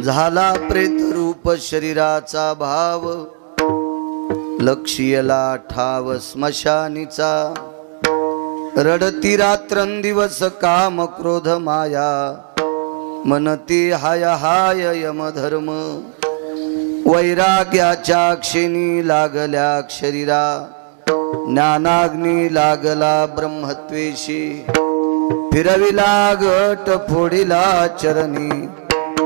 झाला प्रेत रूप शरीराचा भाव, लक्षियला ठाव स्मशानीचा। रडती रात्रंदिवस काम क्रोध माया, मनती हाय हाय यमधर्म। वैराग्याच्या क्षिणी लागल्या शरीरा, ज्ञानाग्नी लागला ब्रह्मत्वेशी। फिरविला गट फोडिला चरणी,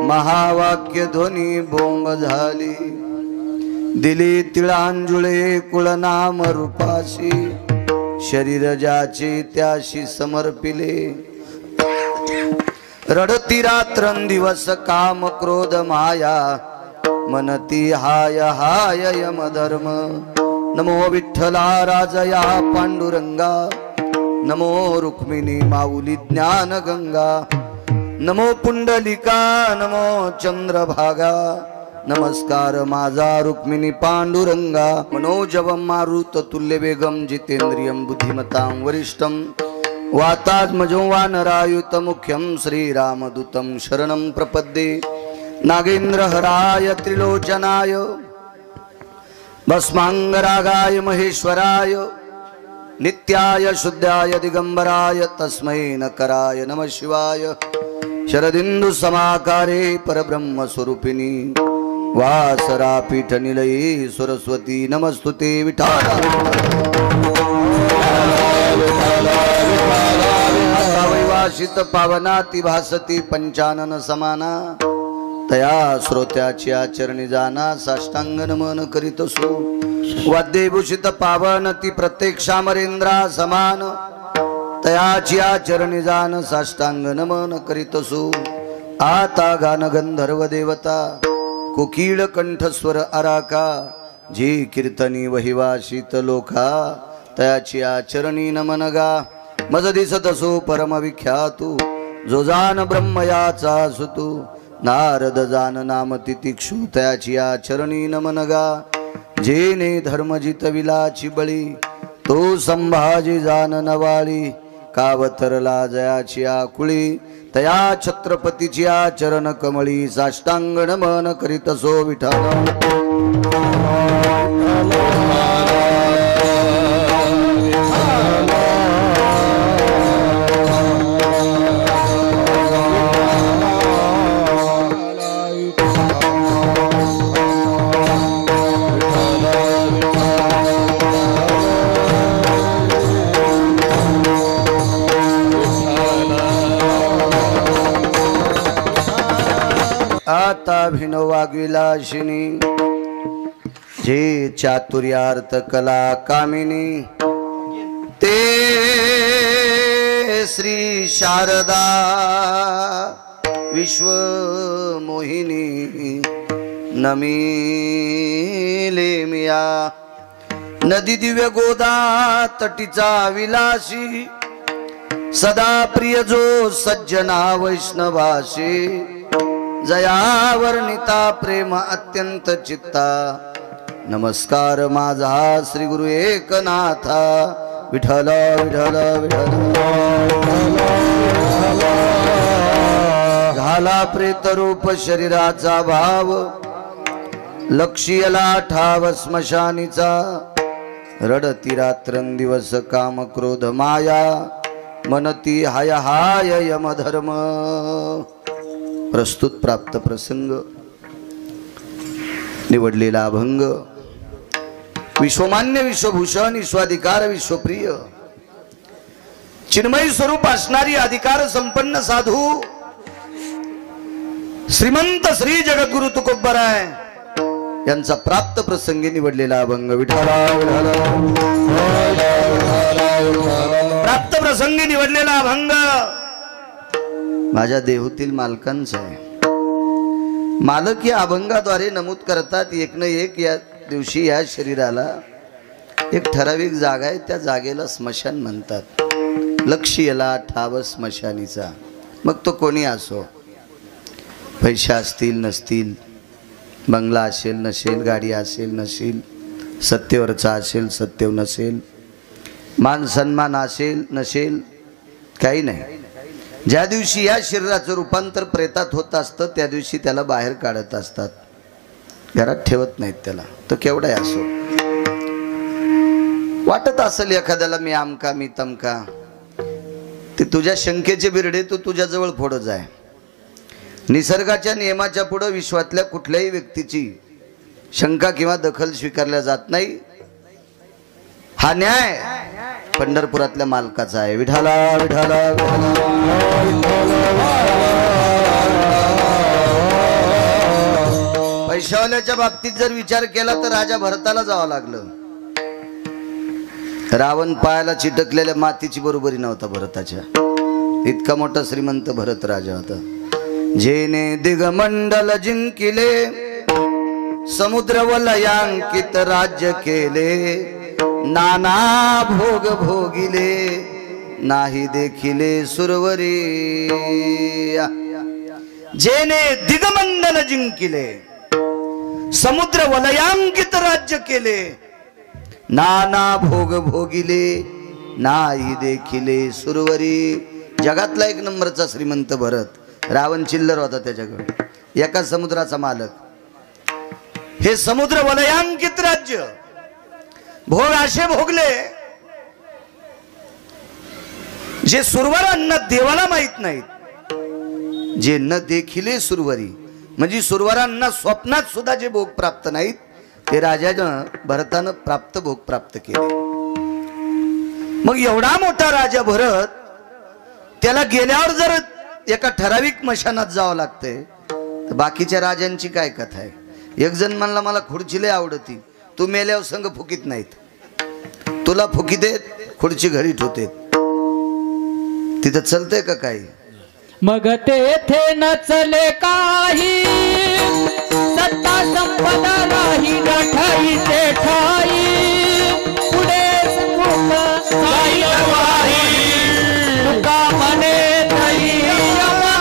महावाक्य ध्वनी बोंब झाली। दिली तिळांजुळे कुळनाम रूपाशी, शरीर ज्याचे त्याशी समर्पिले। रडती रात्रंदिवस काम क्रोध माया, मनती हाय हाय यमधर्म। नमो विठ्ठला राजया पांडुरंगा, नमो रुक्मिणी माऊली ज्ञान गंगा। नमो पुंडलिका नमो चंद्रभागा, नमस्कार माझा रुक्मिणी पांडुरंगा। मनोजवं मारुत तुल्य वेगं, जितेंद्रियं बुद्धिमतां वरिष्ठं। वातात्मजं वानरायुत मुख्यं, श्रीरामदूतं शरणं प्रपद्ये। नागेन्द्रहराय त्रिलोचनाय, भस्मांगरागाय महेश्वराय, नित्याय शुद्धाय दिगंबराय, तस्मै नकराय नमः शिवाय। शरदिंदु समाकारे परब्रह्म स्वरूपिणी, वासरा पीठ निलये सरस्वती नमस्तुते। विठाला वैवासित पावनाति भासती पंचानन समाना, तया श्रोत्याची आचरणी जाना साष्टांग नमन करीतसो। वाद्यभूषित पावनती प्रत्यक्षामरेंद्रा समान, तयाची आचरणी जान साष्टांग नमन करीतसो। आता गान गंधर्व देवता, कोकिळ कंठस्वर अराका, जी कीर्तनी वहिवासित लोका, तयाची आचरणी नमन गा। मज दिसतसो परम विख्यातू, जो जान ब्रह्मयाचा सुतू। नारद जान नाम तितिक्षु, तयाची आचरणी नमन गा। जेने धर्म जितविलाची बळी, तो संभाजी जान नवाळी। कावतरला जयाची आकुळी, तया छत्रपतीची आचरण कमळी। साष्टांग नमन करीतसो विठाला। आता भिनो वाग्विलासिनी, जे चातुर्यार्थ कला कामिनी। ते श्री शारदा विश्व मोहिनी, नमिले मिया। नदी दिव्य गोदा तटीचा विलासी, सदा प्रिय जो सज्जना वैष्णवासी। जया वर्णिता प्रेम अत्यंत चित्ता, नमस्कार माझा श्री गुरु एकनाथा। विठ्ठल विठ्ठल विठ्ठल। झाला प्रेत रूप शरीराचा भाव, लक्षियला ठाव स्मशानीचा। रडती रात्रंदिवस काम क्रोध माया, मनती हाय हाय यमधर्म। प्रस्तुत प्राप्त प्रसंग, निवडलेला अभंग। विश्वमान्य विश्वभूषण विश्वाधिकार विश्वप्रिय, चिन्मय स्वरूप असणारी अधिकार संपन्न साधू श्रीमंत श्री जगद्गुरु तुकोबराय यांचा प्राप्त प्रसंगी निवडलेला अभंग। विठाला प्राप्त प्रसंगी निवडलेला अभंग माझ्या देहूतील मालकांचा आहे। मालक या अभंगाद्वारे नमूद करतात, एक न एक या दिवशी या शरीराला एक ठराविक जागा आहे, त्या जागेला स्मशान म्हणतात। लक्षियला ठाव स्मशानीचा। मग तो कोणी असो, पैसे असतील नसतील, बंगला असेल नसेल, गाडी असेल नसेल, सत्तेवरचा असेल सत्तेव नसेल, मान सन्मान असेल नसेल, काही नाही। ज्या दिवशी या शरीराचं रूपांतर प्रेतात होत असतं त्या दिवशी त्याला बाहेर काढत असतात, घरात ठेवत नाहीत त्याला. तो केवढाही असो. वाटत असेल एखाद्याला मी आमका मी तमका, ते तुझ्या शंकेचे बिरडे तू तुझ्या जवळ फोडत जाय. निसर्गाच्या नियमाच्या पुढे विश्वातल्या कुठल्याही व्यक्तीची शंका किंवा दखल स्वीकारल्या जात नाही. हा न्याय पंढरपुरातल्या मालकाचा आहे. विठाला विठाला पैशावाल्याच्या बाबतीत जर विचार केला तर राजा भरताला जावं लागलं. रावण पायाला चिटकलेल्या मातीची बरोबरी नव्हता भरताच्या. इतका मोठा श्रीमंत भरत राजा होता. जेने दिगमंडल जिंकिले, समुद्र वलयांकित राज्य केले, नाना भोग भोगिले, नाही देखिले सुरवरी. जेने दिगमंडल जिंकिले, समुद्र वलयांकित राज्य केले, नाना भोग भोगिले, नाही देखिले सुरवरी. जगातला एक नंबरचा श्रीमंत भरत. रावण चिल्लर होता त्याच्याकडे, एका समुद्राचा मालक. हे समुद्र वलयांकित राज्य भोग असे भोगले जे सुरवरांना देवाला माहित नाहीत. जे न देखिले सुरवरी म्हणजे सुरवरांना स्वप्नात सुद्धा जे भोग प्राप्त नाहीत ते राजानं भरतानं प्राप्त भोग प्राप्त केले. मग एवढा मोठा राजा भरत, त्याला गेल्यावर जर एका ठराविक मशानात जावं लागतंय तर बाकीच्या राजांची काय कथा आहे. एक जण म्हणला मला खुर्ची लय आवडती, तू मेल्यावर संग फुकीत नाहीत, तुला फुकी देत, खुर्ची घरी ठेवते. तिथं चलतंय का काही. मग तेथे नचले काही, सत्ता संपदा राही ठाई ते ठाई, पुढे सुख साई वाही, तुका म्हणे तई आला.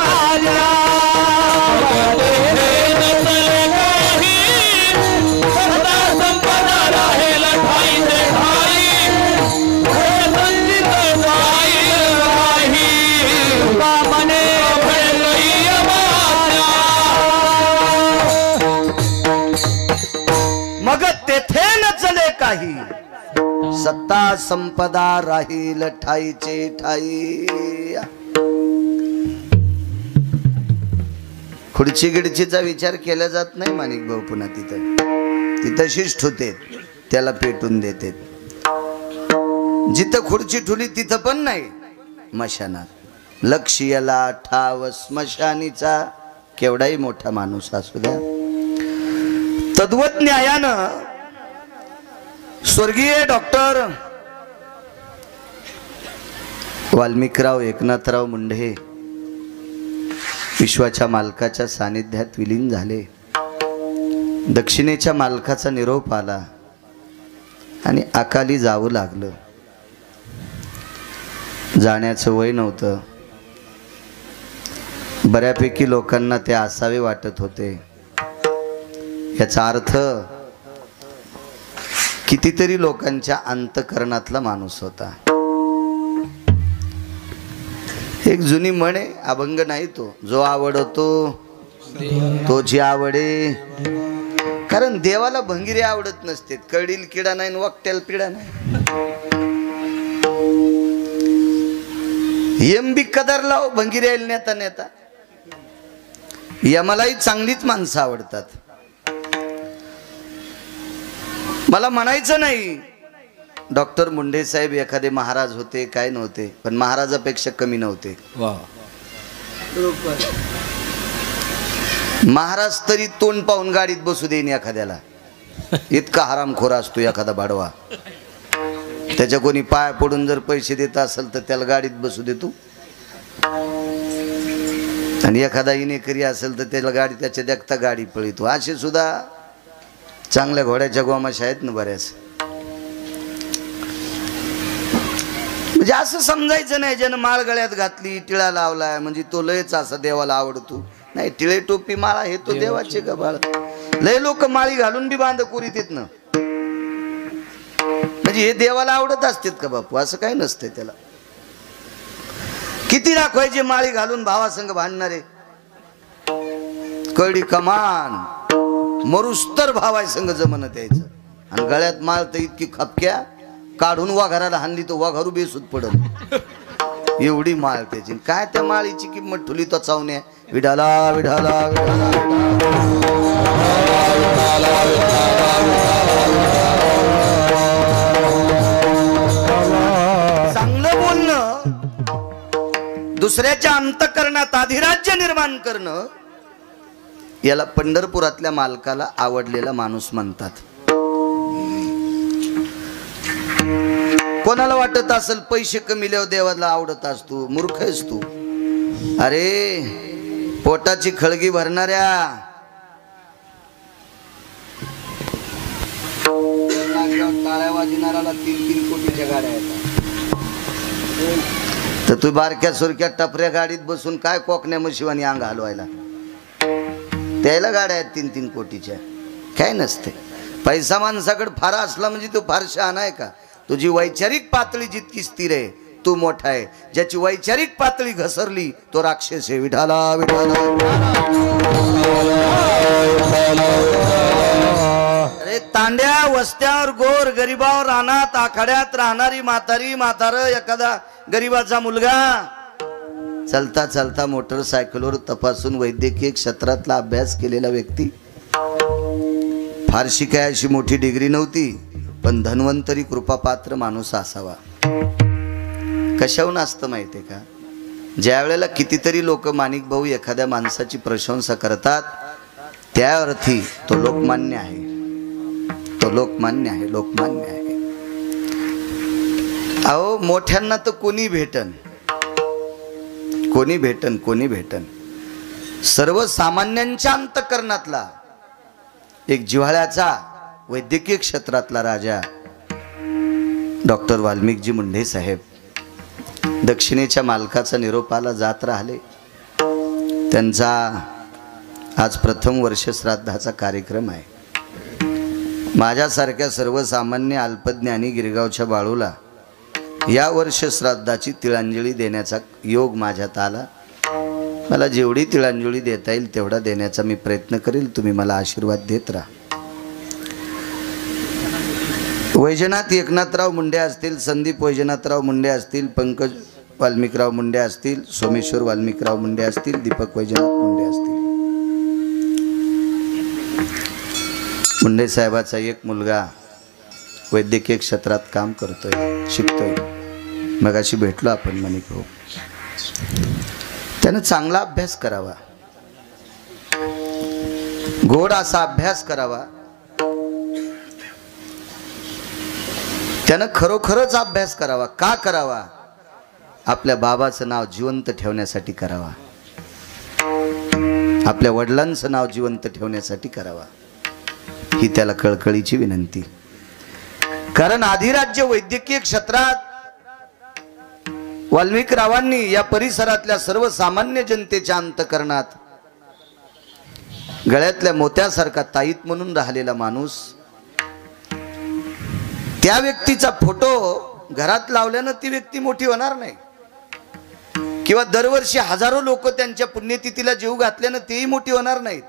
नचले काही, सत्ता संपदा राहील ठाई ते ठाई, संचित साई वाही, तुका म्हणे मग तेथे नचले काही, सत्ता संपदा राहील ठाईचे ठाई. खुर्ची गिडचीचा विचार केला जात नाही माणिक भाऊ. पुन्हा तिथं ती तशीच ठुते, त्याला पेटून देते. जिथं खुर्ची ठुली तिथं पण नाही, मशानात. लक्ष याला ठाव स्मशानीचा, केवढाही मोठा माणूस असू द्या. तद्वत न्यायानं स्वर्गीय डॉक्टर वाल्मिकराव एकनाथराव मुंढे विश्वाच्या मालकाच्या सानिध्यात विलीन झाले. दक्षिणेच्या मालकाचा निरोप आला आणि अकाली जावं लागलं. जाण्याचं वय नव्हतं. बऱ्यापैकी लोकांना ते असावे वाटत होते. याचा अर्थ कितीतरी लोकांच्या अंतकरणातला माणूस होता. एक जुनी म्हण आहे, अभंग नाही तो, जो आवडतो तोची आवडे. कारण देवाला भंगिरे आवडत नसते. कडील किडा नाही, वक्त्याल पिडा नाही. बी कदर लाव भंगिरे नेता नेता. यमालाही चांगलीच माणसं आवडतात. मला म्हणायचं नाही डॉक्टर मुंढे साहेब एखादे महाराज होते काय नव्हते, पण महाराजापेक्षा कमी नव्हते. महाराज तरी तोंड पाहून गाडीत बसू देईन एखाद्याला. इतका हरामखोर असतो एखादा भाडवा. त्याच्या कोणी पाय पडून जर पैसे देत असेल तर त्याला गाडीत बसू देतो. आणि एखादा इनेकरी असेल तर त्याला गाडी त्याच्या देखता गाडी पळतो. असे सुद्धा चांगल्या घोड्याच्या गोमाशा आहेत ना बऱ्याच. म्हणजे असं समजायचं नाही ज्यानं माळ गळ्यात घातली, टिळा लावलाय म्हणजे तो लयच असा देवाला आवडतो. नाही, टिळे टोपी माळा हे तो देवाचे गबाळ. लय लोक माळी घालून बी बांध कोरीत येत ना, म्हणजे हे देवाला आवडत असतात का बापू? असं काही नसतंय त्याला. किती दाखवायचे माळी घालून भावासंग भांडणारे. कळडी कमान मरुस्तर भावाय संग जमन द्यायचं. आणि गळ्यात माळ तर इतकी खपक्या काढून वाघाराला हाणली तो वाघारू बेसूत पडल एवढी माळ त्याची. काय त्या माळीची किंमत ठुली तो चावण्या. विडाला विडाला विडाला चांगलं बोलणं, दुसऱ्याच्या अंतःकरणात अधिराज्य निर्माण करणं, याला पंढरपुरातल्या मालकाला आवडलेला माणूस म्हणतात. कोणाला वाटत असेल पैसे कमील्यावर देवाला आवडत असतो, मूर्ख आहेस तू. अरे पोटाची खळगी भरणाऱ्या टाळ्या वाजणाऱ्याला 3-3 कोटीच्या गाड्या येतात. तर तू बारक्या सुरक्या टपऱ्या गाडीत बसून काय कोकण्या मशिवानी अंग हलवायला. त्याला गाड्या आहेत 3-3 कोटीच्या. काय नसते. पैसा माणसाकडे फार असला म्हणजे तो फार शहाणा आहे का. तुझी वैचारिक पातळी जितकी स्थिर आहे तू मोठा आहे. ज्याची वैचारिक पातळी घसरली तो राक्षस आहे. विठाला विठाला. अरे तांड्या वस्त्यावर गोर गरिबावर रानात आखाड्यात राहणारी म्हातारी म्हातार एखादा गरीबाचा मुलगा चलता चलता मोटरसायकलवर तपासून वैद्यकीय क्षेत्रातला अभ्यास केलेला व्यक्ती. फारशी काय अशी मोठी डिग्री नव्हती पण धन्वंतरी कृपापात्र माणूस असावा. कशाहून असतं माहितीये का. ज्या वेळेला कितीतरी लोक माणिक भाऊ एखाद्या माणसाची प्रशंसा करतात त्या अर्थी तो लोकमान्य आहे. तो लोकमान्य आहे. लोकमान्य आहे. अहो मोठ्यांना तर कोणी भेटन, कोणी भेटन, कोणी भेटन. सर्वसामान्यांच्या अंतःकरणातला एक जिव्हाळ्याचा वैद्यकीय क्षेत्रातला राजा डॉक्टर वाल्मिकजी मुंढे साहेब दक्षिणेच्या मालकाचा निरोपाला जात राहिले. त्यांचा आज प्रथम वर्ष श्राद्धाचा कार्यक्रम आहे. माझ्यासारख्या सर्वसामान्य अल्पज्ञानी गिरगावच्या बाळूला या वर्ष श्राद्धाची तिळांजली देण्याचा योग माझ्यात आला. मला जेवढी तिळांजली देता येईल तेवढा देण्याचा मी प्रयत्न करेल. तुम्ही मला आशीर्वाद देत राहा. वैजनाथ एकनाथराव मुंडे असतील, संदीप वैजनाथराव मुंडे असतील, पंकज वाल्मिकराव मुंडे असतील, सोमेश्वर वाल्मिकराव मुंडे असतील, दीपक वैजनाथ मुंडे असतील. मुंडे साहेबाचा एक मुलगा वैद्यकीय क्षेत्रात काम करतोय, शिकतोय. मगाशी भेटलो आपण मणिक भाऊ. त्यानं चांगला अभ्यास करावा, गोड असा अभ्यास करावा. त्यानं खरोखरच अभ्यास करावा. का करावा. आपल्या बाबाचं नाव जिवंत ठेवण्यासाठी करावा. आपल्या वडिलांचं नाव जिवंत ठेवण्यासाठी करावा. ही त्याला कळकळीची विनंती. कारण अधिराज्य वैद्यकीय क्षेत्रात वाल्मिकरावांनी या परिसरातल्या सर्वसामान्य जनतेच्या अंतःकरणात गळ्यातल्या मोत्यासारखा ताईत म्हणून राहिलेला माणूस. त्या व्यक्तीचा फोटो घरात लावल्यानं ती व्यक्ती मोठी होणार नाही. किंवा दरवर्षी हजारो लोक त्यांच्या पुण्यतिथीला जीव घातल्यानं तेही मोठी होणार नाहीत.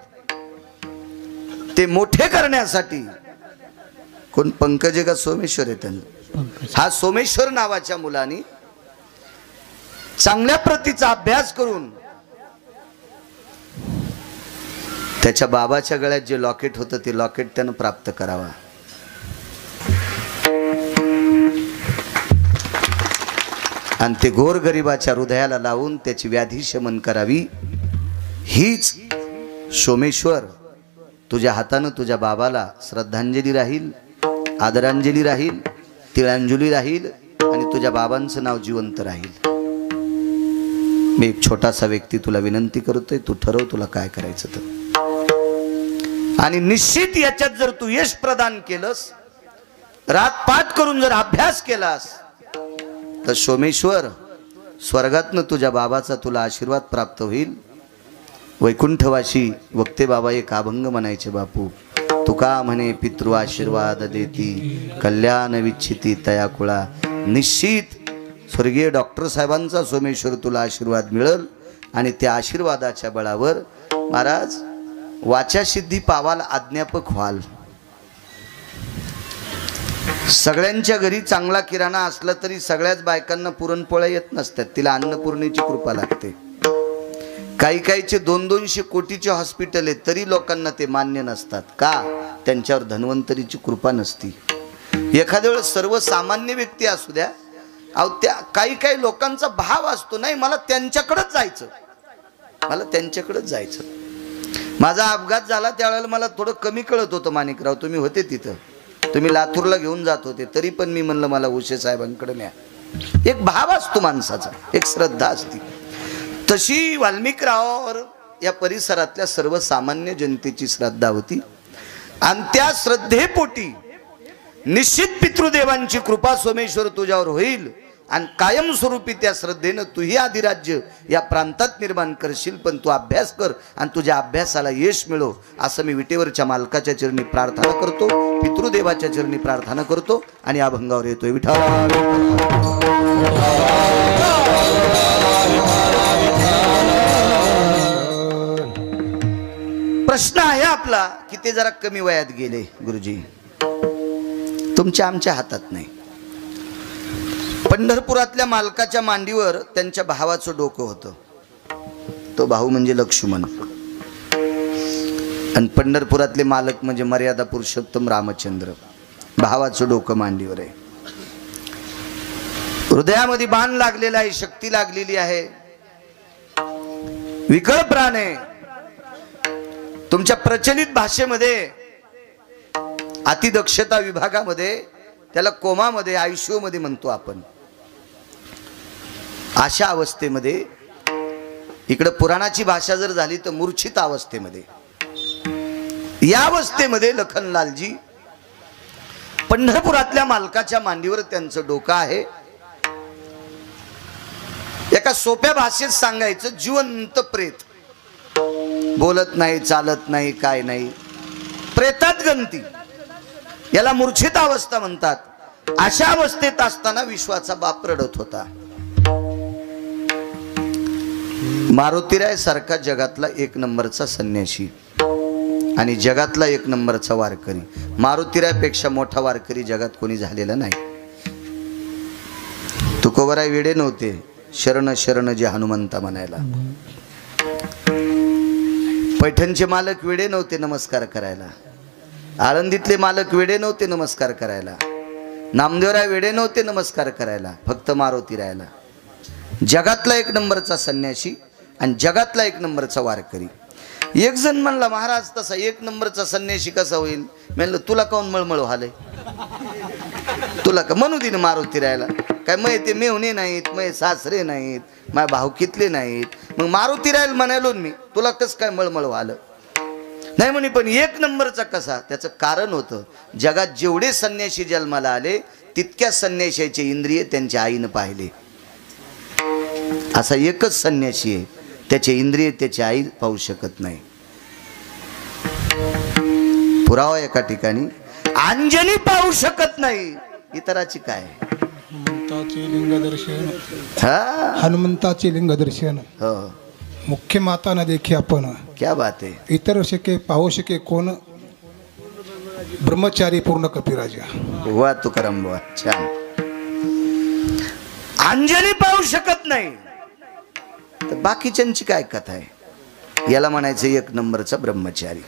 ते मोठे करण्यासाठी कोण पंकज का सोमेश्वर आहे त्यांना. हा सोमेश्वर नावाच्या मुलाने चांगल्या प्रतीचा अभ्यास करून त्याच्या बाबाच्या गळ्यात जे लॉकेट होतं ते लॉकेट त्यानं प्राप्त करावा. आणि ते गोरगरिबाच्या हृदयाला लावून त्याची व्याधी शमन करावी. हीच सोमेश्वर तुझ्या हातानं तुझ्या बाबाला श्रद्धांजली राहील, आदरांजली राहील, तिळांजली राहील आणि तुझ्या बाबांचं नाव जिवंत राहील. मी एक छोटासा व्यक्ती तुला विनंती करतोय, तू ठरव तुला काय करायचं तर. आणि निश्चित याच्यात जर तू यश प्रदान केलंस, रातपात करून जर अभ्यास केलास तर सोमेश्वर स्वर्गातनं तुझ्या बाबाचा तुला आशीर्वाद प्राप्त होईल. वैकुंठवाशी वक्ते बाबा एक अभंग म्हणायचे बापू. तुका म्हणे पितृ आशीर्वाद देती, कल्याण विच्छिती तया कुळा. निश्चित स्वर्गीय डॉक्टर साहेबांचा सोमेश्वर तुला आशीर्वाद मिळल आणि त्या आशीर्वादाच्या बळावर महाराज वाचासिद्धी पावाल, अज्ञापक व्हाल. सगळ्यांच्या घरी चांगला किराणा असला तरी सगळ्याच बायकांना पुरणपोळ्या येत नसतात, तिला अन्नपूर्णेची कृपा लागते. काही काहीचे 200-200 कोटीचे हॉस्पिटल आहेत तरी लोकांना ते मान्य नसतात. का? त्यांच्यावर धन्वंतरीची कृपा नसती. एखाद्या वेळेस सर्वसामान्य व्यक्ती असू द्या, अहो त्या काही काही लोकांचा भाव असतो, नाही मला त्यांच्याकडेच जायचं, मला त्यांच्याकडेच जायचं. माझा अपघात झाला त्यावेळेला मला थोडं कमी कळत होतं. माणिकराव तुम्ही होते तिथं, तुम्ही लातूरला घेऊन जात होते, तरी पण मी म्हणलं मला उशे साहेबांकडे न्या. एक भाव असतो माणसाचा, एक श्रद्धा असते. तशी वाल्मिकरावावर या परिसरातल्या सर्वसामान्य जनतेची श्रद्धा होती आणि त्या श्रद्धेपोटी निश्चित पितृदेवांची कृपा सोमेश्वर तुझ्यावर होईल आणि कायमस्वरूपी त्या श्रद्धेनं तूही अधिराज्य या प्रांतात निर्माण करशील. पण तू अभ्यास कर आणि तुझ्या अभ्यासाला यश मिळो असं मी विटेवरच्या मालकाच्या चरणी प्रार्थना करतो, पितृदेवाच्या चरणी प्रार्थना करतो आणि अभंगावर येतोय. विठ्ठल प्रश्न आहे आपला की ते जरा कमी वयात गेले गुरुजी, तुमच्या आमच्या हातात नाही. पंढरपुरातल्या मालकाच्या मांडीवर त्यांच्या भावाचं डोकं होतं. तो भाऊ म्हणजे लक्ष्मण आणि पंढरपुरातले मालक म्हणजे मर्यादा पुरुषोत्तम रामचंद्र. भावाचं डोकं मांडीवर आहे, हृदयामध्ये बाण लागलेला आहे, शक्ती लागलेली आहे, विकळ प्राण आहे. तुमच्या प्रचलित भाषेमध्ये अतिदक्षता विभागामध्ये त्याला कोमामध्ये आयसीयू मध्ये म्हणतो आपण. अशा अवस्थेमध्ये इकडे पुराणाची भाषा जर झाली तर मूर्छित अवस्थेमध्ये, या अवस्थेमध्ये लखनलालजी पंढरपुरातल्या मालकाच्या मांडीवर त्यांचं डोकं आहे. एका सोप्या भाषेत सांगायचं, जिवंत प्रेत, बोलत नाही, चालत नाही, काय नाही, प्रेतात गंती, याला मूर्छित अवस्था म्हणतात. अशा अवस्थेत असताना विश्वाचा बाप रडत होता. मारुतीराय सारखा जगातला एक नंबरचा संन्यासी आणि जगातला एक नंबरचा वारकरी, मारुतीरायपेक्षा मोठा वारकरी जगात कोणी झालेला नाही. तुकोबराय वेडे नव्हते शरण शरण जे हनुमंता म्हणायला. पैठणचे मालक वेडे नव्हते नमस्कार करायला. आळंदीतले मालक वेडे नव्हते नमस्कार करायला. नामदेवराय वेडे नव्हते नमस्कार करायला. फक्त मारुतीरायला. जगातला एक नंबरचा संन्यासी आणि जगातला एक नंबरचा वारकरी. एक जण म्हणला, महाराज तसा एक नंबरचा संन्यासी कसा होईल? म्हणलं तुला काऊन मळमळ व्हालय? तुला का म्हणू दे ना मारुतीरायला, काय मग ते मेवणे नाहीत, मग सासरे नाहीत, माझ्या भाऊकीतले नाहीत, मग मारुतीरायला म्हणालो मी, तुला कस काय मळमळ व्हालं? नाही म्हणे, पण एक नंबरचा कसा? त्याचं कारण होतं, जगात जेवढे संन्यासी जन्माला आले तितक्या संन्याशाचे इंद्रिय त्यांच्या आईनं पाहिले. असा एकच संन्यासी आहे, त्याचे इंद्रिय त्याची आई पाहू शकत नाही. पुरावा एका ठिकाणी, अंजनी पाहू शकत नाही, इतराची काय? हनुमंताचे लिंग दर्शन हो, मुख्य माता न देखी आपण. क्या बात आहे. इतर शके पाहू शके कोण? ब्रह्मचारी पूर्ण कपिराजा. वा तुकाराम वा, छान. अंजनी पाहू शकत नाही तर बाकीच्यांची काय कथा आहे? याला म्हणायचं एक नंबरचा ब्रह्मचारी.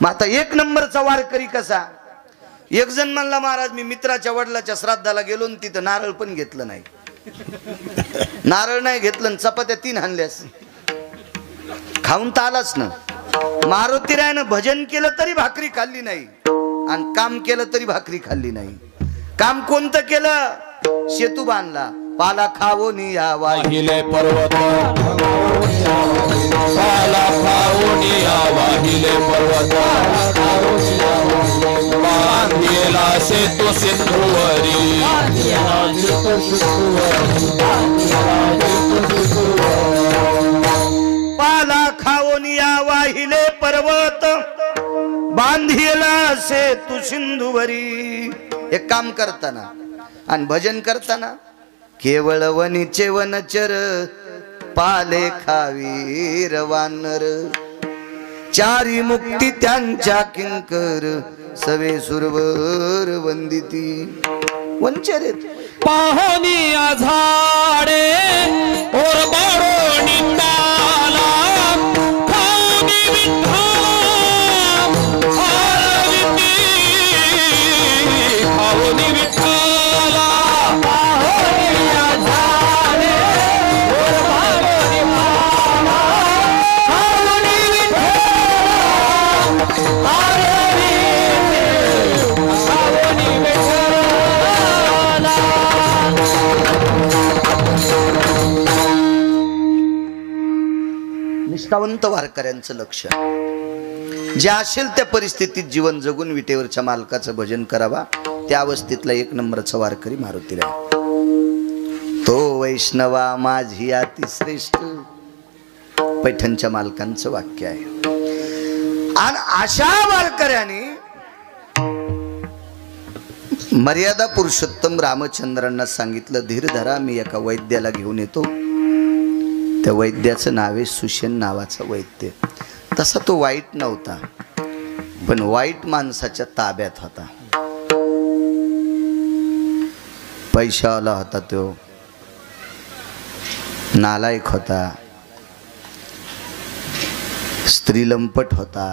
मग आता एक नंबरचा वारकरी कसा? एक जण म्हणला, महाराज मी मित्राच्या वडिलाच्या श्राद्धाला गेलो आणि तिथं नारळ पण घेतलं नाही. नारळ नाही घेतलं आणि चपात्या 3 हाणल्यास, खाऊन तर आलाच ना. मारुतीरायनं भजन केलं तरी भाकरी खाल्ली नाही आणि काम केलं तरी भाकरी खाल्ली नाही. काम कोणतं केलं? शेतू बांधला. पाला खावोनी या वाहिले पर्वत, पाला खावोनी या वाहिले पर्वत, बांधलेला सेतू सिंधुवरी, पाला खावोनी या वाहिले पर्वत, बांधलेला सेतू सिंधुवरी. एक काम करताना आणि भजन करताना केवळ वनीचे वनचर पाले खावीर वानर चारी मुक्ती त्यांच्या किंकर सवे सुरवर वंदिती वंचर पाहुनी झाडे ओर बाळोनी ताला खाऊनी विठ्ठल आरविती खाऊनी विठ्ठला पाहुनी झाडे ओर बाळोनी ताला खाऊनी विठ्ठल आरविती खाऊनी विठ्ठल निष्ठावंत वारकऱ्यांचं लक्ष ज्या असेल त्या परिस्थितीत जीवन जगून विटेवरच्या मालकाचं भजन करावा त्या अवस्थेतला एक नंबरचा वारकरी मारुतीराय तो वैष्णवा माझी अति श्रेष्ठ पैठणच्या मालकांचं वाक्य आहे आणि अशा वारकऱ्याने मर्यादा पुरुषोत्तम रामचंद्रांना सांगितलं धीर धरा मी एका वैद्याला घेऊन येतो त्या वैद्याचं नाव आहे सुशेन नावाचा वैद्य तसा तो वाईट नव्हता पण वाईट माणसाच्या ताब्यात होता पैशावाला होता तो नालायक होता स्त्रीलंपट होता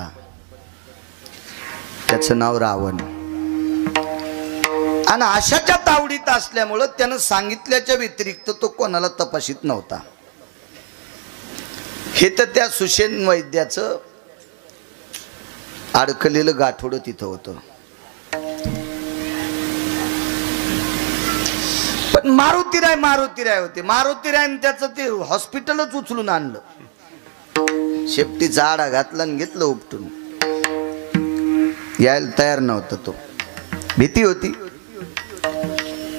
त्याचं नाव रावण आणि अशाच्या तावडीत असल्यामुळं त्यानं सांगितल्याच्या व्यतिरिक्त तो कोणाला तपासित नव्हता हे तर त्या सुशेन वैद्याचं अडकलेलं गाठोडं तिथं होतं पण मारुतीराय होते मारुतीरायने त्याचं ते हॉस्पिटलच उचलून आणलं शेपटीचा आडा घातला आणि घेतलं उपटून यायला तयार नव्हता तो भीती होती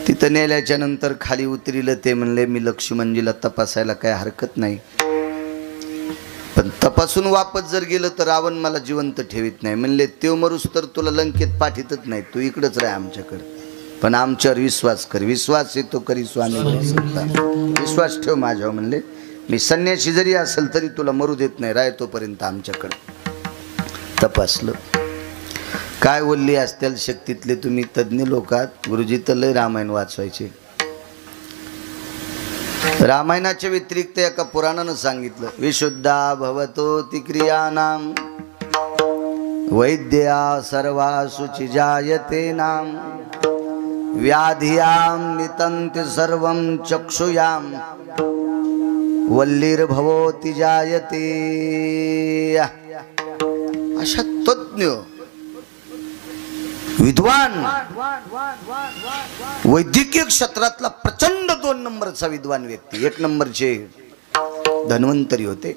तिथं नेल्याच्या नंतर खाली उतरिलं ते म्हणले मी लक्ष्मणजीला तपासायला काय हरकत नाही पण तपासून वापस जर गेलं तर रावण मला जिवंत ठेवीत नाही म्हणले तेव मरूस तर तुला लंकेत पाठीतच नाही तू इकडंच राह आमच्याकडे पण आमच्यावर विश्वास कर विश्वास येतो करी स्वामी विश्वास ठेव माझ्यावर म्हणले मी संन्यासी जरी असेल तरी तुला मरू देत नाही राह तोपर्यंत आमच्याकडे तपासलं काय बोलली असतील शक्तीतले तुम्ही तज्ञ लोकात गुरुजी तर लय रामायण वाचवायचे रामायणाच्या व्यतिरिक्त एका पुराणानं सांगितलं विशुद्धा भवतो ती क्रियानाम वैद्या सर्वा शुचि जायते नाम व्याधियाम नितंति सर्वं चक्षुयाम वल्लीर्भवोति जायते अशा तज्ञ विद्वान वैद्यकीय क्षेत्रातला प्रचंड 2 नंबरचा विद्वान व्यक्ती 1 नंबरचे धन्वंतरी होते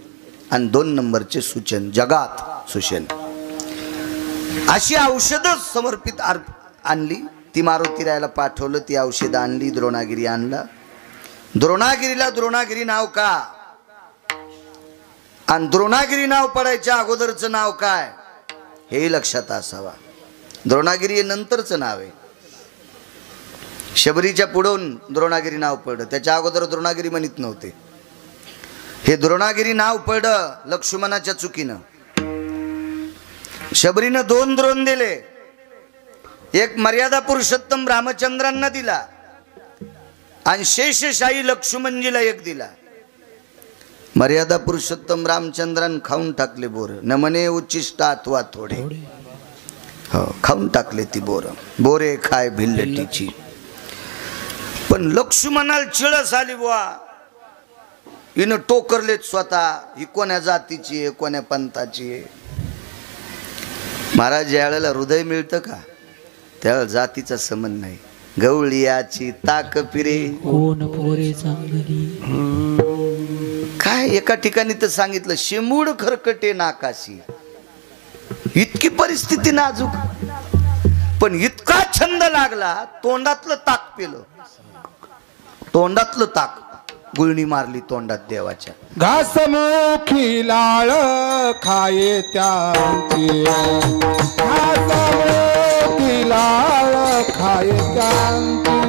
आणि 2 नंबरचे सुचन जगात सुशेन अशी औषधं समर्पित आणली ती मारुतीरायला पाठवलं ती औषधं आणली द्रोणागिरी आणला द्रोणागिरीला द्रोणागिरी नाव का आणि द्रोणागिरी नाव पडायच्या अगोदरचं नाव काय हे लक्षात असावा द्रोणागिरी हे नंतरचं नाव आहे शबरीच्या पुढून द्रोणागिरी नाव पडलं त्याच्या अगोदर द्रोणागिरी म्हणत नव्हते हे द्रोणागिरी नाव पडलं लक्ष्मणाच्या चुकीनं शबरीनं 2 द्रोण दिले एक मर्यादा पुरुषोत्तम रामचंद्रांना दिला आणि शेषशाही लक्ष्मणजीला एक दिला मर्यादा पुरुषोत्तम रामचंद्रान खाऊन टाकले बोर न म्हणे उच्चिष्ट अथवा थोडे हो खाऊन टाकले ती बोरे खाय भिल्लटीची पण लक्ष्मणाला चिळस आली बुवा हिनं टोकरलेत स्वतः ही कोण्या जातीची आहे कोण्या पंथाची आहे महाराज ज्यावेळेला हृदय मिळतं का त्यावेळेला जातीचा संबंध नाही गवळियाची ताक पिरे कोण पोरे चांगली काय एका ठिकाणी तर सांगितलं शिमूड खरकटे नाकाशी इतकी परिस्थिती नाजूक पण इतका छंद लागला तोंडातलं ताक पिलं तोंडातलं ताक गुळणी मारली तोंडात देवाच्या घासमुखी लाळ खाये त्यांची घासमुखी लाळ खाये त्यांची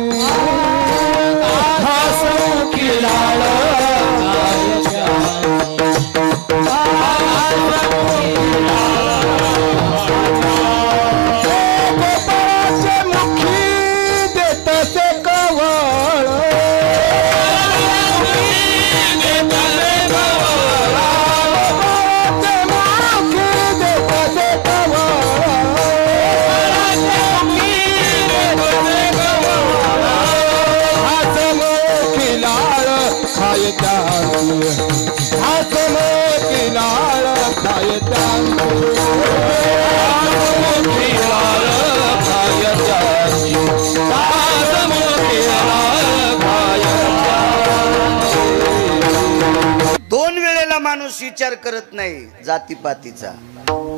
विचार करत नाही जातीपातीचा.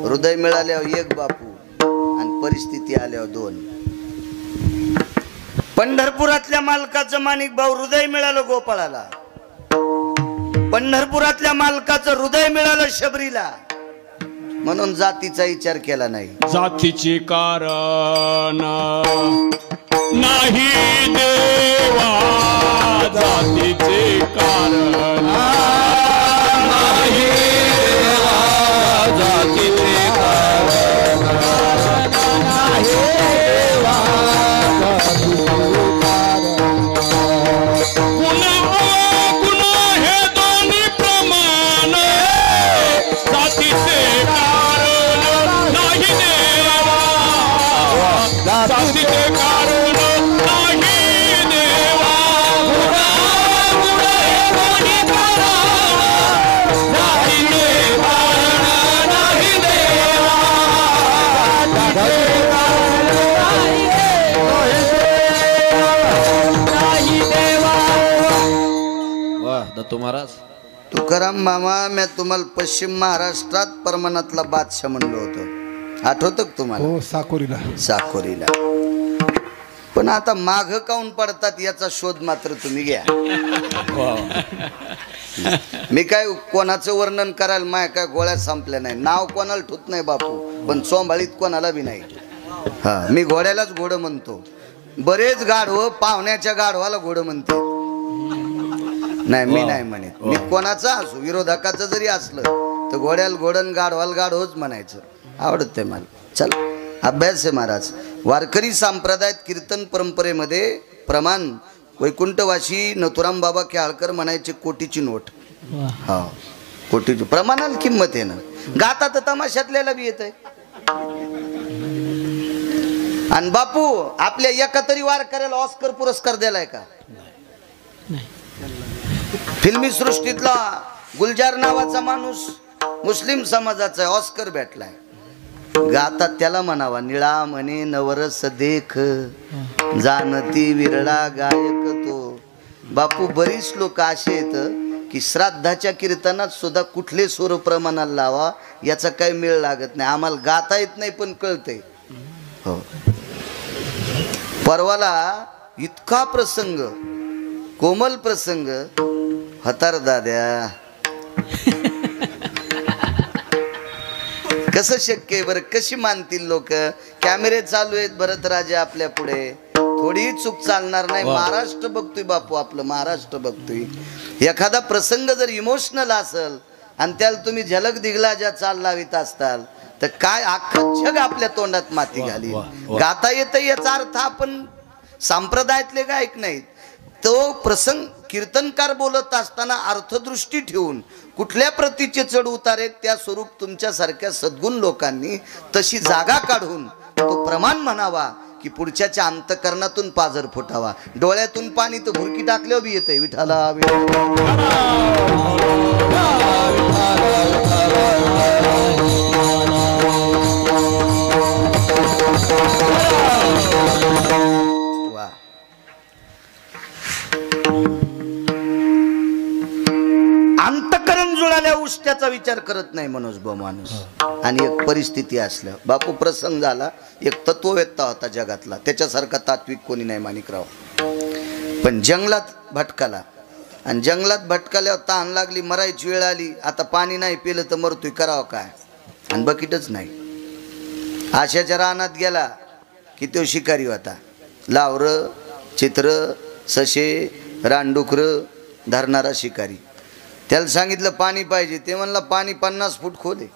हृदय मिळाल्यावर एक बापू आणि परिस्थिती आल्यावर दोन. पंढरपुरातल्या मालकाचं माणिक भाऊ हृदय मिळालं गोपाळाला, पंढरपुरातल्या मालकाचं हृदय मिळालं शबरीला, म्हणून जातीचा विचार केला नाही. जातीचे कारण नाही देवा, जातीचे कारण नाही देवा, जातीचे कारण नाही देवा, गुण हे दोन्ही प्रमाण, जातीचे कारण नाही देवा, जातीचे कारण नाही देवा, गुण हे दोन्ही प्रमाण, जातीचे कारण नाही देवा, जातीचे कारण नाही देवा. वाह दत्तू महाराज. तुकाराम मामा, मी तुम्हाला पश्चिम महाराष्ट्रात परमानातला बादशाह म्हणलो होतो, आठवतं का तुम्हाला? हो, साकोरीला. साकोरीला. पण आता माघ काऊन पडतात याचा शोध मात्र तुम्ही घ्या. मी काय कोणाचं वर्णन करायला, माय काय गोळ्या संपल्या नाही, नाव कोणाला ठुत नाही बापू, पण चोंबाळीत कोणाला बी नाही. हा, मी घोड्यालाच घोडं म्हणतो. बरेच गाढव पाहुण्याच्या गाढवाला घोडं म्हणते. नाही, मी नाही म्हणत. मी कोणाचा असो, विरोधकाचं जरी असलं तर घोड्याला घोडन गाढवाला गाढवच म्हणायचं. आवडते मला. चल, अभ्यास आहे महाराज. वारकरी संप्रदायात कीर्तन परंपरेमध्ये प्रमाण वैकुंठवासी नथुराम बाबा केळकर म्हणायचे कोटीची नोट. हा, कोटीची प्रमाणाला किंमत आहे ना. गाता तर तमाशातल्याला बी येत आहे. आणि बापू आपल्या एका तरी वारकऱ्याला ऑस्कर पुरस्कार दिलाय का? फिल्मी सृष्टीतला गुलजार नावाचा माणूस मुस्लिम समाजाचा ऑस्कर भेटलाय. गातात त्याला म्हणावा निळा म्हणे नवरस देख, जानती विरळा गायक तो. बापू बरीच लोक असे आहेत की श्राद्धाच्या कीर्तनात सुद्धा कुठले सूर प्रमाणाला लावा याचा काही मेळ लागत नाही. आम्हाला गाता येत नाही पण कळतंय. हो, परवाला इतका प्रसंग, कोमल प्रसंग, हतार दाद्या कसं शक्य आहे बरं? कशी मानतील लोक? कॅमेरे चालू आहेत, भरत राजा आपल्या पुढे, थोडी चूक चालणार नाही. महाराष्ट्र बघतोय बापू, आपलं महाराष्ट्र बघतोय. एखादा प्रसंग जर इमोशनल असेल आणि त्याला तुम्ही झलक दिगला ज्या चाल लावित असताल तर काय अख्खं जग आपल्या तोंडात माती घाली. गाता येतं याचा अर्थ आपण संप्रदायातले गायक नाहीत. तो प्रसंग कीर्तनकार बोलत असताना अर्थदृष्टी ठेवून कुठल्या प्रतीचे चढ उतारे त्या स्वरूप तुमच्यासारख्या सद्गुण लोकांनी तशी जागा काढून तो प्रमाण म्हणावा की पुढच्याच्या अंतकरणातून पाझर फुटावा. डोळ्यातून पाणी तर भुरकी टाकल्यावर बी येतंय. विठाला अंतकरण जुळाल्या उष्ट्याचा विचार करत नाही मनोज भाऊ माणूस. आणि एक परिस्थिती असल्या बापू प्रसंग झाला. एक तत्ववेत्ता होता जगातला, त्याच्यासारखा तात्विक कोणी नाही माणिकराव. पण जंगलात भटकाला आणि जंगलात भटकाल्यावर तहान लागली, मरायची वेळ आली. आता पाणी नाही पिलं तर मरतोय, करावं काय? आणि बकीटच नाही. आशाच्या रानात गेला की तो शिकारी होता. लावर, चित्र, सशे, रानडुकर धरणारा शिकारी. त्याला सांगितलं पाणी पाहिजे. ते म्हणला पाणी 50 फूट खोल आहे,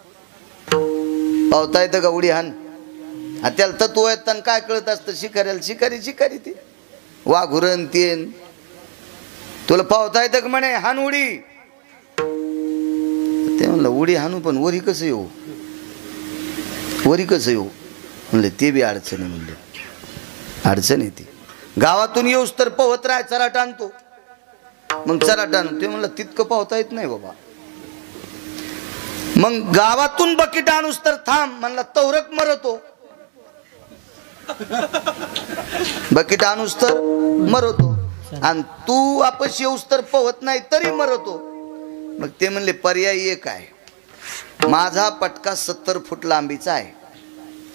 पावता येतं का? उडी हान. त्याला तत्व येताना काय कळत असतं शिकाऱ्याला? शिकारी शिकारी ते वाघुरण तेन. तुला पावता येतं का म्हणे? हान उडी. ते म्हणलं उडी हानू, पण वरी कसं येऊ? वरी कसं येऊ म्हणलं? ते बी अडचण आहे म्हणलं. अडचण येते. गावातून येऊस तर पोहत राय, चराट आणतो. मग चराट आणतो. ते म्हणलं तितकं पावता येत नाही बाबा. मग गावातून बकीट आणूस तर थांब म्हणला, तवरक मरतो. बकीट आणूस तर मरतो आणि तू आपस येऊस तर पोहत नाही तरी मरतो. मग ते म्हणले पर्याय एक आहे, माझा पटका 70 फूट लांबीचा आहे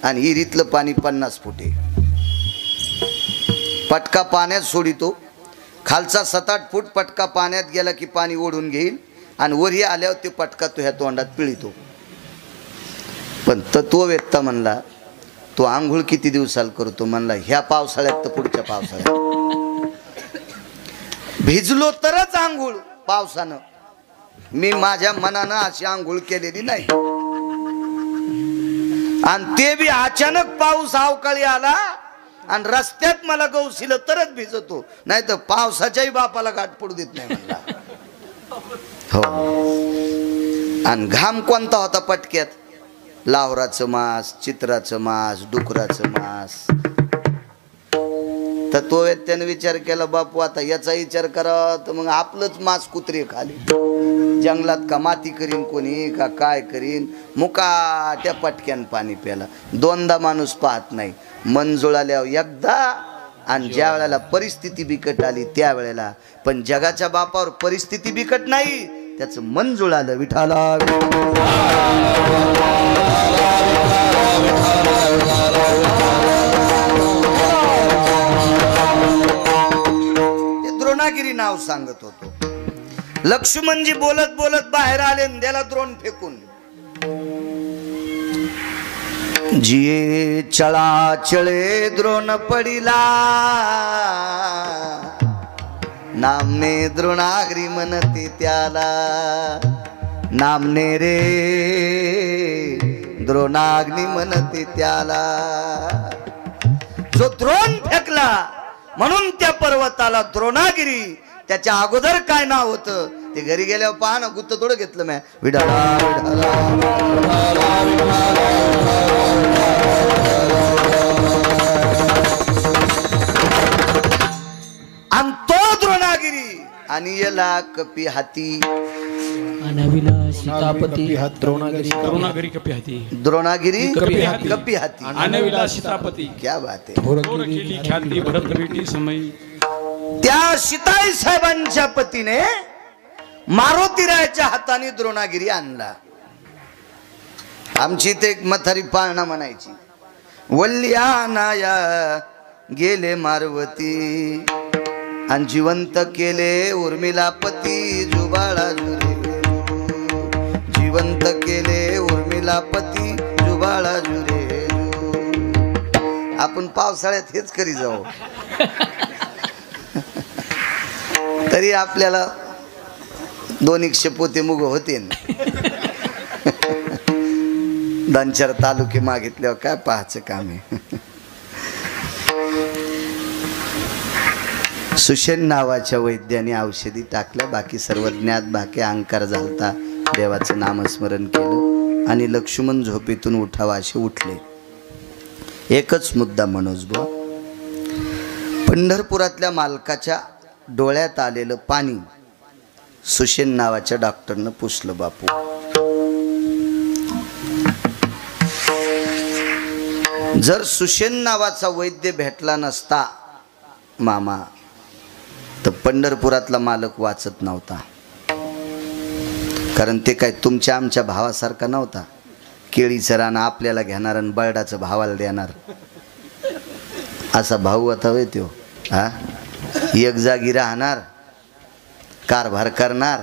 आणि हिरीतलं पाणी 50 फूट आहे. पटका पाण्यात सोडितो, खालचा 7-8 फूट पटका पाण्यात गेला की पाणी ओढून घेईल आणि वरी आल्यावर ते पटका तो ह्या तोंडात पिळतो. पण तत्ववेत्ता म्हणला तो आंघोळ किती दिवसाला करतो? म्हणला ह्या पावसाळ्यात तर पुढच्या पावसाळ्यात. भिजलो तरच आंघोळ पावसानं, मी माझ्या मनानं अशी आंघोळ केलेली नाही. आणि ते बी अचानक पाऊस अवकाळी आला आणि रस्त्यात मला गवसिलं तरच भिजतो, नाही तर पावसाच्याही बापाला गाठ पडू देत नाही म्हणला. हो. आणि घाम कोणता होता पटक्यात? लावराचं मांस, चित्राचं मांस, डुकराचं मांस. तर तो त्याने विचार केला, बापू आता याचा विचार करा तर मग आपलंच मांस कुत्रे खाली, जंगलात का माती करीन कोणी का काय करीन, मुकाट्या पटक्यान पाणी प्याला. दोनदा माणूस पाहत नाही, मन जुळाल्यावर एकदा, आणि ज्या वेळेला परिस्थिती बिकट आली त्यावेळेला. पण जगाच्या बापावर परिस्थिती बिकट नाही, त्याचं मन जुळालं. विठाला ते द्रोणागिरी नाव सांगत होतो. लक्ष्मणजी बोलत बोलत बाहेर आले आणि त्याला द्रोण फेकून. जिये चळाचळे द्रोण पडिला, नामने द्रोणाग्री म्हणते त्याला. नामने रे द्रोणाग्नी म्हणते त्याला. जो द्रोण फेकला म्हणून त्या पर्वताला द्रोणागिरी. त्याच्या अगोदर काय नाव होतं ते घरी गेल्यावर पहा ना, गुत्त थोडं घेतलं मी. विठाला आणि तो द्रोणागिरी आणि याला कपी हाती. अनविला सीतापती द्रोणागिरी कपी हाती, द्रोणागिरी कपी हाती. कपी हाती. अनविला सीतापती, क्या बात आहे. थोर केली ख्याती भरत भेटी समयी. त्या सीताई साहेबांच्या पतीने मारुतीरायाच्या हाताने द्रोणागिरी आणला. आमची ते एक म्हातारी पाळणा म्हणायची, वल्ल्या नाया गेले मारवती आणि जिवंत केले उर्मिला पती. जुबाळा जुरे जिवंत केले उर्मिला पती, जुबाळा जुरे. आपण पावसाळ्यात हेच करी जाऊ तरी आपल्याला 200 पोते मुग होते. 2-4 तालुके मागितल्यावर काय पाहायचं काम आहे. सुषेण नावाच्या वैद्याने औषधी टाकल्या, बाकी सर्व ज्ञात बाकी अंकार झालता. देवाचं नामस्मरण केलं आणि लक्ष्मण झोपेतून उठावा असे उठले. एकच मुद्दा मनोज बुवा, पंढरपुरातल्या मालकाच्या डोळ्यात आलेलं पाणी सुषेण नावाच्या डॉक्टरनं पुसलं. बापू जर सुषेण नावाचा वैद्य भेटला नसता मामा तर पंढरपुरातला मालक वाचत नव्हता. कारण ते काय तुमच्या आमच्या भावासारखा नव्हता. केळीचं रान आपल्याला घेणार आणि बर्डाचं भावाला देणार असा भाऊ आता होय त्यो. हा, एक जागी राहणार, कारभार करणार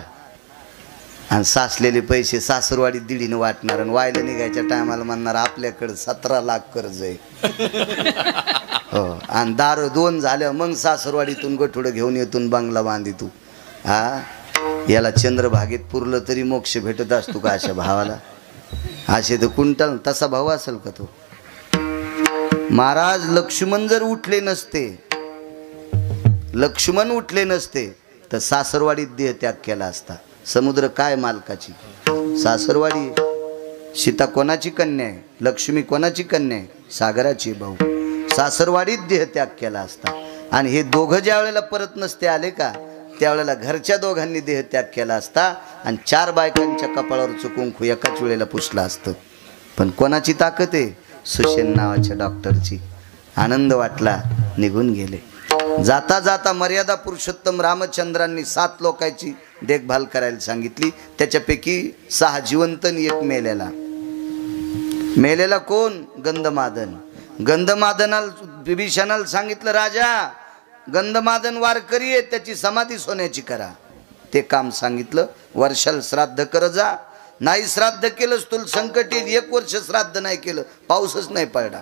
आणि साचलेले पैसे सासरवाडीत दिडीने वाटणार आणि वायला निघायच्या टायमाला म्हणणार आपल्याकडे 17 लाख कर्ज आहे. हो, आणि दारू 2 झाल्या मग सासरवाडीतून गठुडं घेऊन येतून बंगला बांधी तू. हा, याला चंद्रभागेत पुरलं तरी मोक्ष भेटत असतो का अशा भावाला? असे तर कुंटल तसा भाऊ असेल का तो? महाराज लक्ष्मण जर उठले नसते, लक्ष्मण उठले नसते तर सासरवाडीत देह त्याग केला असता. समुद्र काय मालकाची, सासरवाडी. सीता कोणाची कन्या आहे? लक्ष्मी कोणाची कन्या आहे? सागराची. भाऊ सासरवाडीत देह त्याग केला असता. आणि हे दोघं ज्या वेळेला परत नसते आले का त्यावेळेला घरच्या दोघांनी देह त्याग केला असता आणि 4 बायकांच्या कपाळावर कुंकू एकाच वेळेला पुसला असतं. पण कोणाची ताकद आहे? सुषेण नावाच्या डॉक्टरची. आनंद वाटला, निघून गेले. जाता जाता मर्यादा पुरुषोत्तम रामचंद्रांनी 7 लोकांची देखभाल करायला सांगितली. त्याच्यापैकी 6 जिवंत आणि 1 मेलेला. मेलेला कोण? गंधमादन. गंधमादनाला विभीषणाला सांगितलं, राजा गंधमादन वारकरी आहे, त्याची समाधी सोन्याची करा. ते काम सांगितलं. वर्षाला श्राद्ध कर जा. नाही श्राद्ध केलंस तुला संकट येईल. 1 वर्ष श्राद्ध नाही केलं, पाऊसच नाही पडला.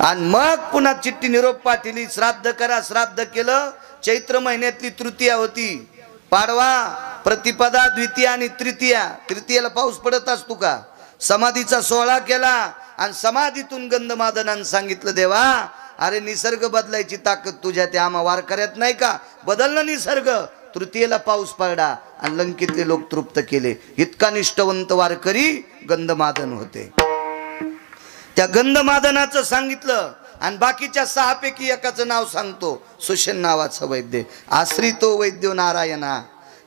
आणि मग पुन्हा चिठ्ठी निरोप पाठवली, श्राद्ध करा. श्राद्ध केलं. चैत्र महिन्यातली तृतीया होती, पाडवा, प्रतिपदा, द्वितीया आणि तृतीया. तृतीयाला पाऊस पडत असतो का? समाधीचा 16 केला आणि समाधीतून गंधमादनानं सांगितलं, देवा अरे निसर्ग बदलायची ताकद तुझ्या त्या आम्हा वारकऱ्यात नाही का? बदललं निसर्ग. तृतीयेला पाऊस पडला आणि लंकेतले लोक तृप्त केले. इतका निष्ठवंत वारकरी गंधमादन होते. त्या गंधमादनाचं सांगितलं. आणि बाकीच्या 6 पैकी एकाचं नाव सांगतो. सुषेण नावाचा वैद्य. आश्रितो वैद्यो नारायणा,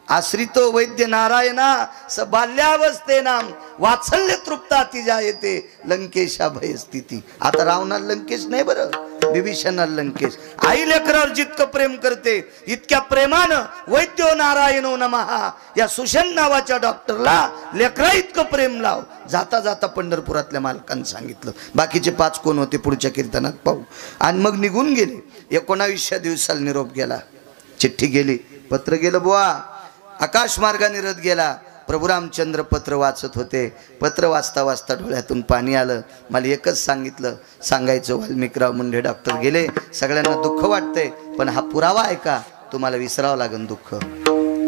आश्रितो वैद्य नारायणा, स बाल्यावस्थेनाम वात्सल्य तृप्ताती जायते लंकेशा भयस्थिती. आता रावणाला लंकेश नाही बरं, विभीषणाला लंकेश. आई लेकरावर जितकं प्रेम करते इतक्या प्रेमानं वैद्यो नारायणो नमः या सुषेण नावाच्या डॉक्टरला लेकरा इतकं प्रेम लाव. जाता जाता पंढरपुरातल्या मालकांनी सांगितलं. बाकीचे 5 कोण होते पुढच्या कीर्तनात पाहू. आणि मग निघून गेले. 19व्या दिवसाला निरोप गेला. चिठ्ठी गेली, पत्र गेलं बुवा. आकाश मार्गाने रथ गेला. प्रभू रामचंद्र पत्र वाचत होते. पत्र वाचता वाचता डोळ्यातून पाणी आलं. मला एकच सांगायचं, वाल्मिकराव मुंढे डॉक्टर गेले. सगळ्यांना दुःख वाटतंय, पण हा पुरावा आहे का? तुम्हाला विसरावं लागेल दुःख.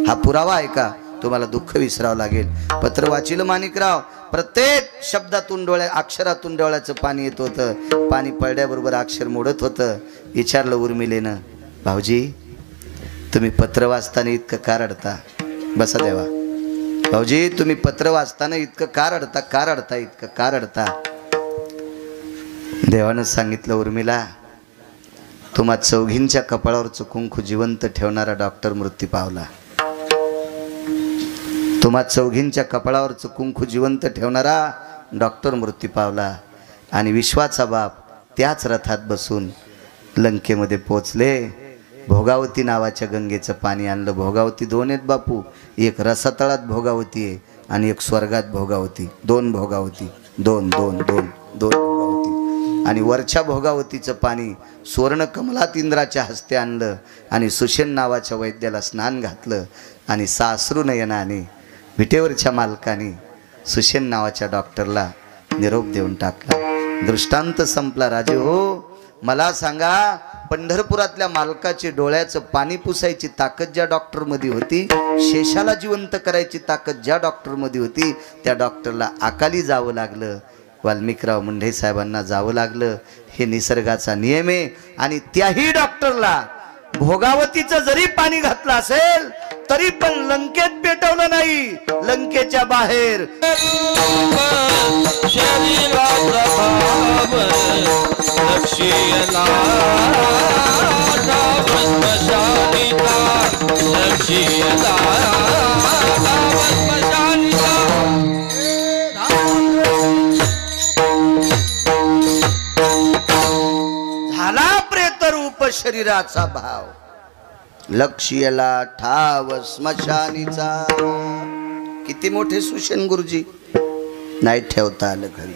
हा पुरावा आहे का? तुम्हाला दुःख विसरावं लागेल. पत्र वाचिलं माणिकराव. प्रत्येक शब्दातून अक्षरातून डोळ्याचं पाणी येत होतं. पाणी पडल्याबरोबर अक्षर मोडत होतं. विचारलं उर्मिलेनं, भाऊजी तुम्ही पत्र वाचताना इतकं का रडता? बसा देवा. भाऊजी तुम्ही पत्र वाचताना इतकं का रडता? का रडता? इतकं का रडता? देवानं सांगितलं, उर्मिला तुम्हा चौघींच्या कपाळावरचं कुंकू जिवंत ठेवणारा डॉक्टर मृत्यू पावला. तुम्हा चौघींच्या कपाळावरचं कुंकू जिवंत ठेवणारा डॉक्टर मृत्यू पावला. आणि विश्वाचा बाप त्याच रथात बसून लंकेमध्ये पोचले. भोगावती नावाच्या गंगेचं पाणी आणलं. भोगावती 2 आहेत बापू. एक रसातळात भोगावती आहे आणि एक स्वर्गात भोगावती. 2 भोगावती. 2 भोगावती. आणि वरच्या भोगावतीचं पाणी सुवर्ण कमलात इंद्राच्या हस्ते आणलं आणि सुषेण नावाच्या वैद्याला स्नान घातलं. आणि सासरू नयनाने विटेवरच्या मालकाने सुषेण नावाच्या डॉक्टरला निरोप देऊन टाकला. दृष्टांत संपला. राजे हो, मला सांगा, पंढरपुरातल्या मालकाचे डोळ्याचं पाणी पुसायची ताकद ज्या डॉक्टर मध्ये होती, शेषाला जिवंत करायची ताकद ज्या डॉक्टर मध्ये होती, त्या डॉक्टरला अकाली जावं लागलं. वाल्मिकराव मुंढे साहेबांना जावं लागलं. हे निसर्गाचा नियम आहे. आणि त्याही डॉक्टरला भोगावतीचं जरी पाणी घातलं असेल तरी पण लंकेत पेटवलं नाही, लंकेच्या बाहेर. झाला प्रेतरूप शरीराचा भाव, लक्ष्यला ठाव स्मशानीचा. किती मोठे सुषेण गुरुजी, नाही ठेवता आलं घरी.